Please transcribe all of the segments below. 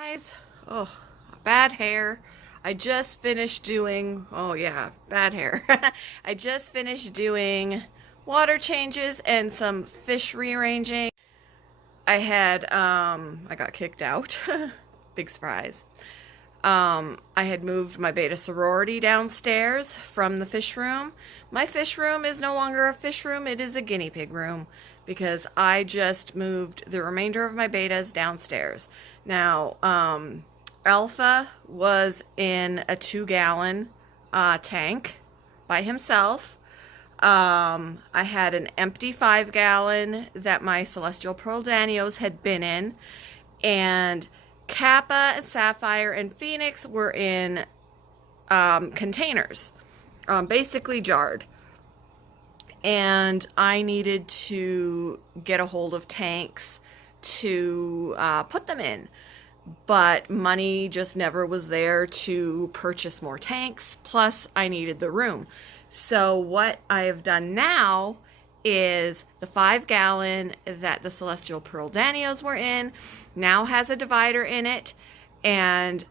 Guys, oh, bad hair. I just finished doing, oh yeah, bad hair. I just finished doing water changes and some fish rearranging. I got kicked out. Big surprise. I had moved my beta sorority downstairs from the fish room. My fish room is no longer a fish room, it is a guinea pig room because I just moved the remainder of my betas downstairs. Now, Alpha was in a 2-gallon tank by himself. I had an empty 5-gallon that my Celestial Pearl Danios had been in, and Kappa and Sapphire and Phoenix were in containers, basically jarred. And I needed to get a hold of tanks to put them in. But money just never was there to purchase more tanks. Plus, I needed the room. So what I have done now is the 5-gallon that the Celestial Pearl Danios were in now has a divider in it, and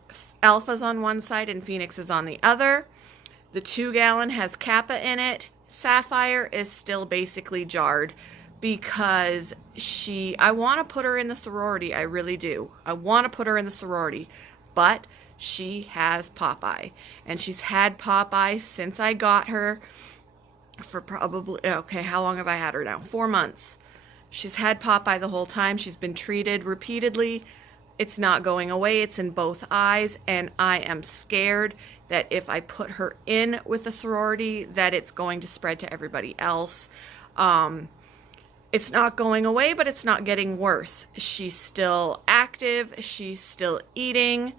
Alpha's on one side and Phoenix is on the other. The 2-gallon has Kappa in it. Sapphire is still basically jarred because I want to put her in the sorority. I really do. I want to put her in the sorority, but she has Popeye, and she's had Popeye since I got her for probably, okay, how long have I had her now? 4 months. She's had Popeye the whole time. She's been treated repeatedly. It's not going away. It's in both eyes, and I am scared that if I put her in with the sorority, that it's going to spread to everybody else. It's not going away, but it's not getting worse. She's still active. She's still eating.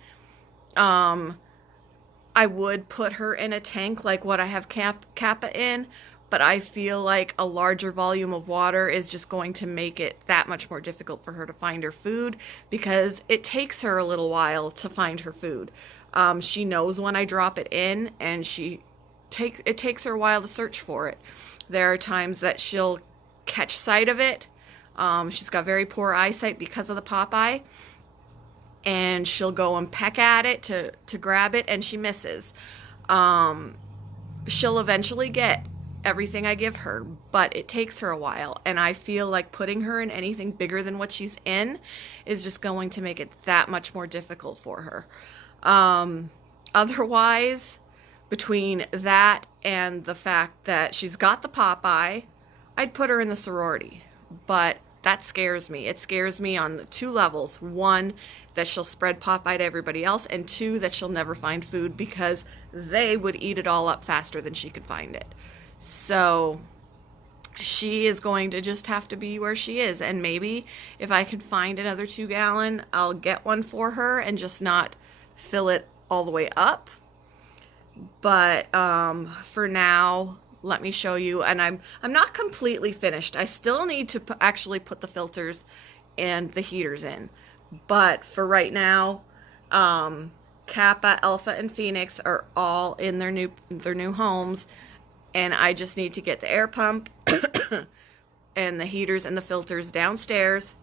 I would put her in a tank like what I have Kappa in, but I feel like a larger volume of water is just going to make it that much more difficult for her to find her food because it takes her a little while to find her food. She knows when I drop it in, and it takes her a while to search for it. There are times that she'll catch sight of it. She's got very poor eyesight because of the Popeye, and she'll go and peck at it to grab it, and she misses. She'll eventually get everything I give her, but it takes her a while, and I feel like putting her in anything bigger than what she's in is just going to make it that much more difficult for her. Otherwise, between that and the fact that she's got the Popeye, I'd put her in the sorority, but that scares me. It scares me on 2 levels. 1, that she'll spread Popeye to everybody else, and 2, that she'll never find food because they would eat it all up faster than she could find it. So she is going to just have to be where she is, and maybe if I can find another 2-gallon, I'll get one for her and just not fill it all the way up. But for now, let me show you, and I'm not completely finished. I still need to actually put the filters and the heaters in, but for right now, Kappa, Alpha, and Phoenix are all in their new homes, and I just need to get the air pump and the heaters and the filters downstairs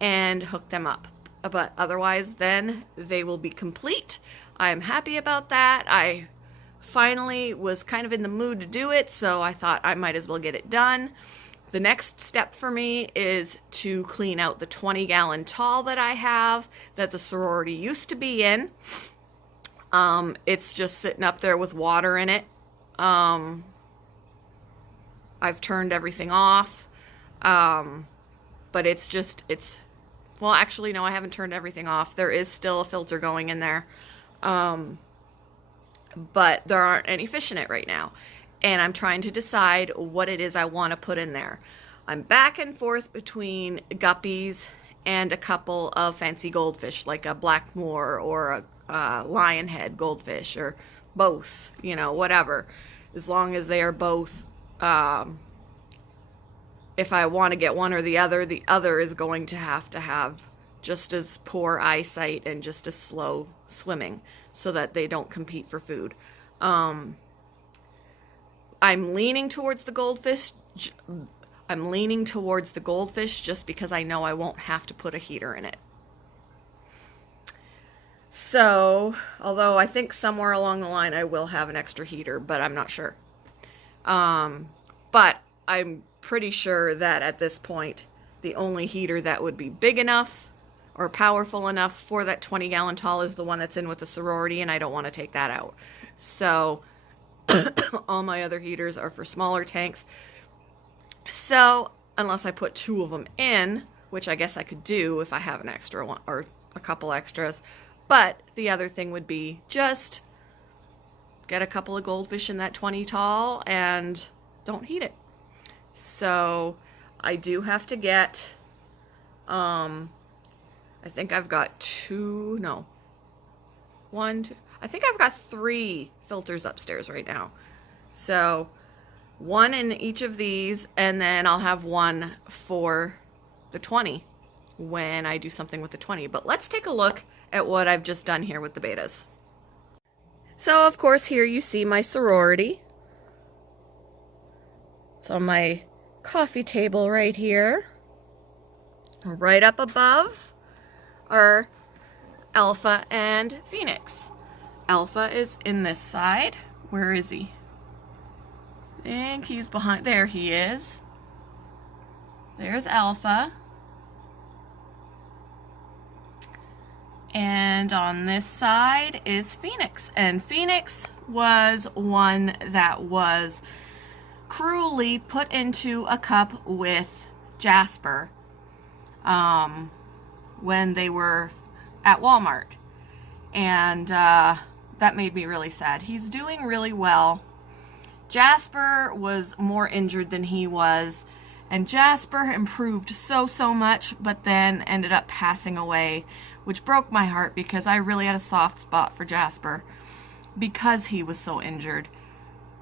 and hook them up. But otherwise, then they will be complete. I'm happy about that. I finally was kind of in the mood to do it, so I thought I might as well get it done. The next step for me is to clean out the 20-gallon tall that I have that the sorority used to be in. It's just sitting up there with water in it. I've turned everything off, but well, actually, no, I haven't turned everything off. There is still a filter going in there, but there aren't any fish in it right now, and I'm trying to decide what it is I want to put in there. I'm back and forth between guppies and a couple of fancy goldfish, like a blackmore or a lionhead goldfish, or both, whatever, as long as they are both. If I want to get one or the other is going to have just as poor eyesight and just as slow swimming so that they don't compete for food. I'm leaning towards the goldfish. Just because I know I won't have to put a heater in it. So, although I think somewhere along the line I will have an extra heater, but I'm not sure. But I'm pretty sure that at this point, the only heater that would be big enough or powerful enough for that 20-gallon tall is the one that's in with the sorority, and I don't want to take that out. So all my other heaters are for smaller tanks. So unless I put 2 of them in, which I guess I could do if I have an extra one or a couple extras, but the other thing would be just get a couple of goldfish in that 20 tall and don't heat it. So I do have to get, I think I've got 2, no, 1, 2, I think I've got 3 filters upstairs right now. So 1 in each of these, and then I'll have 1 for the 20 when I do something with the 20. But let's take a look at what I've just done here with the bettas. So of course here you see my sorority. It's on my coffee table right here. Right up above are Alpha and Phoenix. Alpha is in this side. Where is he? I think he's behind. There he is. There's Alpha. And on this side is Phoenix. And Phoenix was one that was cruelly put into a cup with Jasper when they were at Walmart. And that made me really sad. He's doing really well. Jasper was more injured than he was, and Jasper improved so much, but then ended up passing away, which broke my heart because I really had a soft spot for Jasper because he was so injured.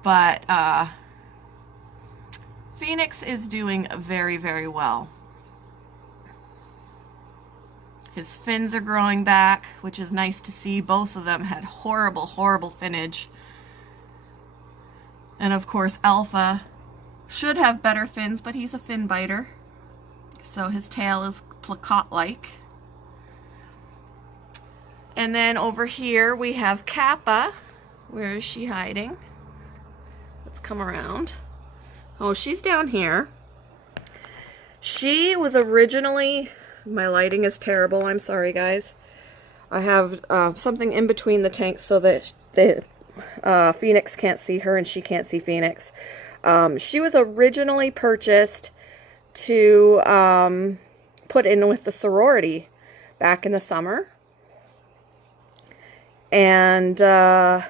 But Phoenix is doing very well. His fins are growing back, which is nice to see. Both of them had horrible finnage. And of course, Alpha should have better fins, but he's a fin biter. So his tail is placotte-like. And then over here we have Kappa. Where is she hiding? Let's come around. Oh, she's down here. She was originally... My lighting is terrible. I'm sorry, guys. I have something in between the tanks so that the Phoenix can't see her and she can't see Phoenix. She was originally purchased to put in with the sorority back in the summer. And when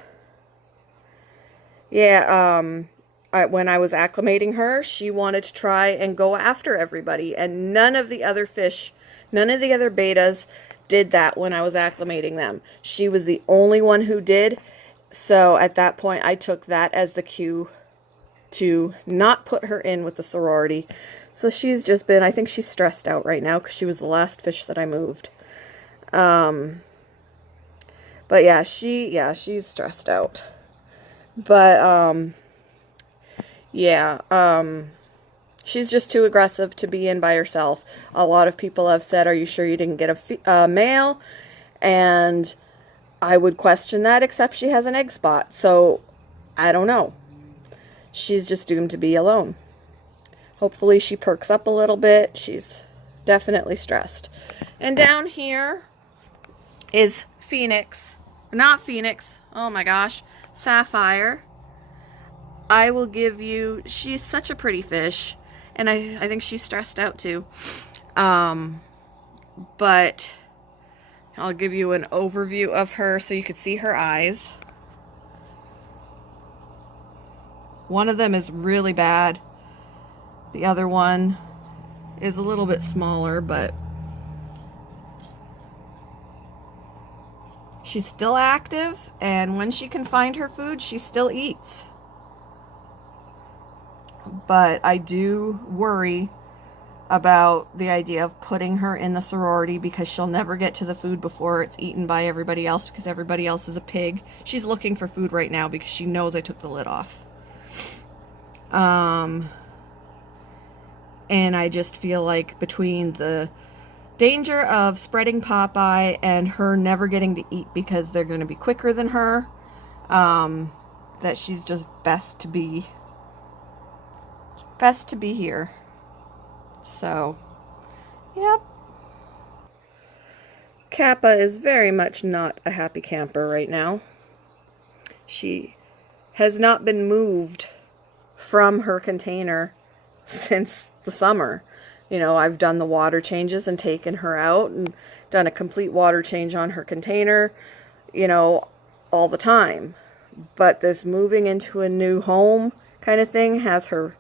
I was acclimating her, she wanted to try and go after everybody. And none of the other fish, none of the other bettas did that when I was acclimating them. She was the only one who did. So at that point, I took that as the cue to not put her in with the sorority. So she's just been, I think she's stressed out right now because she was the last fish that I moved. But yeah, she's stressed out. But, she's just too aggressive to be in by herself. A lot of people have said, are you sure you didn't get a male? And I would question that, except she has an egg spot. So, I don't know. She's just doomed to be alone. Hopefully she perks up a little bit. She's definitely stressed. And down here is Phoenix. Not Phoenix. Oh my gosh. Sapphire. I will give you, she's such a pretty fish, and I think she's stressed out too. But I'll give you an overview of her so you could see her eyes. One of them is really bad. The other one is a little bit smaller, but she's still active, and when she can find her food, she still eats. But I do worry about the idea of putting her in the sorority because she'll never get to the food before it's eaten by everybody else because everybody else is a pig. She's looking for food right now because she knows I took the lid off. And I just feel like between the danger of spreading Popeye and her never getting to eat because they're going to be quicker than her, that she's just best to be here. So, yep. Kappa is very much not a happy camper right now. She has not been moved from her container since the summer. You know, I've done the water changes and taken her out and done a complete water change on her container, you know, all the time. But this moving into a new home kind of thing has her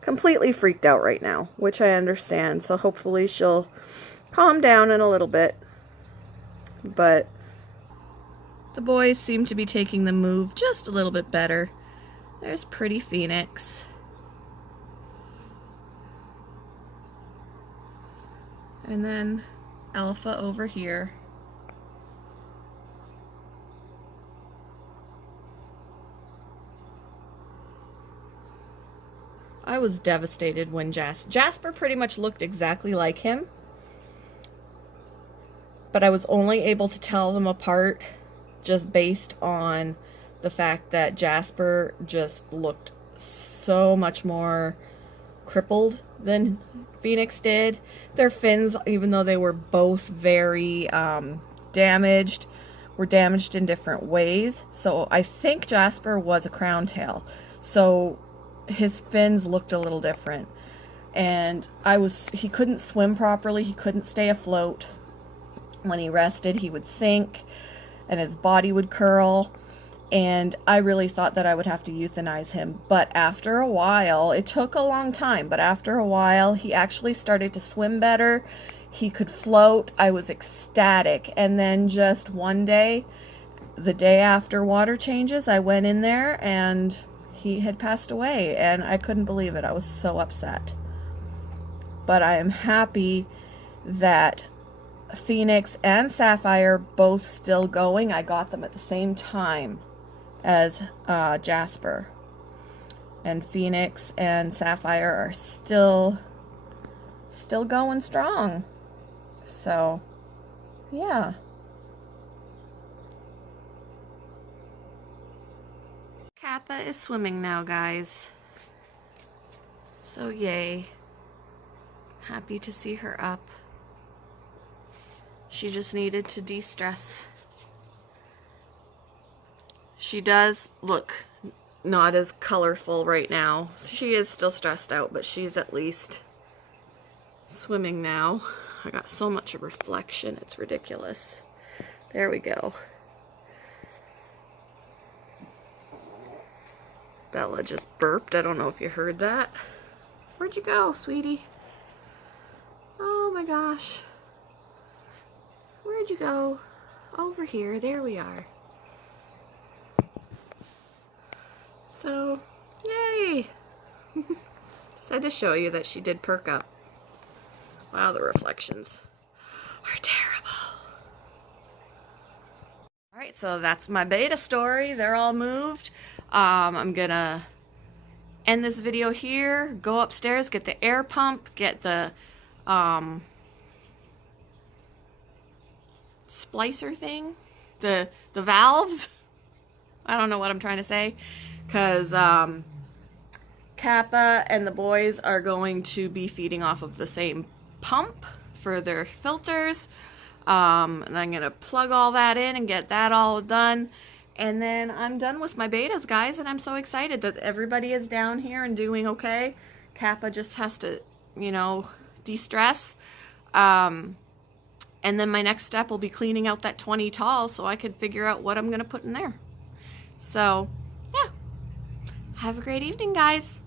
completely freaked out right now, which I understand. So hopefully she'll calm down in a little bit. But the boys seem to be taking the move just a little bit better. There's pretty Phoenix. And then Alpha over here. I was devastated when Jasper pretty much looked exactly like him. But I was only able to tell them apart just based on the fact that Jasper just looked so much more crippled than Phoenix did. Their fins, even though they were both very damaged, were damaged in different ways. So I think Jasper was a crown tail. So his fins looked a little different. And he couldn't swim properly. He couldn't stay afloat. When he rested, he would sink and his body would curl. And I really thought that I would have to euthanize him. But after a while, it took a long time, but after a while, he actually started to swim better. He could float. I was ecstatic. And then just one day, the day after water changes, I went in there and he had passed away. And I couldn't believe it. I was so upset. But I am happy that Phoenix and Sapphire both still going. I got them at the same time as Jasper, and Phoenix and Sapphire are still going strong. So yeah, Kappa is swimming now, guys, so yay. Happy to see her up. She just needed to de-stress. She does look not as colorful right now. She is still stressed out, but she's at least swimming now. I got so much of reflection, it's ridiculous. There we go. Bella just burped. I don't know if you heard that. Where'd you go, sweetie? Oh my gosh. Where'd you go? Over here. There we are. So, yay! Just had to show you that she did perk up. Wow, the reflections are terrible. Alright, so that's my beta story. They're all moved. I'm gonna end this video here, go upstairs, get the air pump, get the splicer thing, the valves. I don't know what I'm trying to say, because Kappa and the boys are going to be feeding off of the same pump for their filters. And I'm gonna plug all that in and get that all done, and then I'm done with my betas, guys, and I'm so excited that everybody is down here and doing okay. Kappa just has to, you know, de-stress. And then my next step will be cleaning out that 20 tall so I could figure out what I'm gonna put in there. So, yeah. Have a great evening, guys.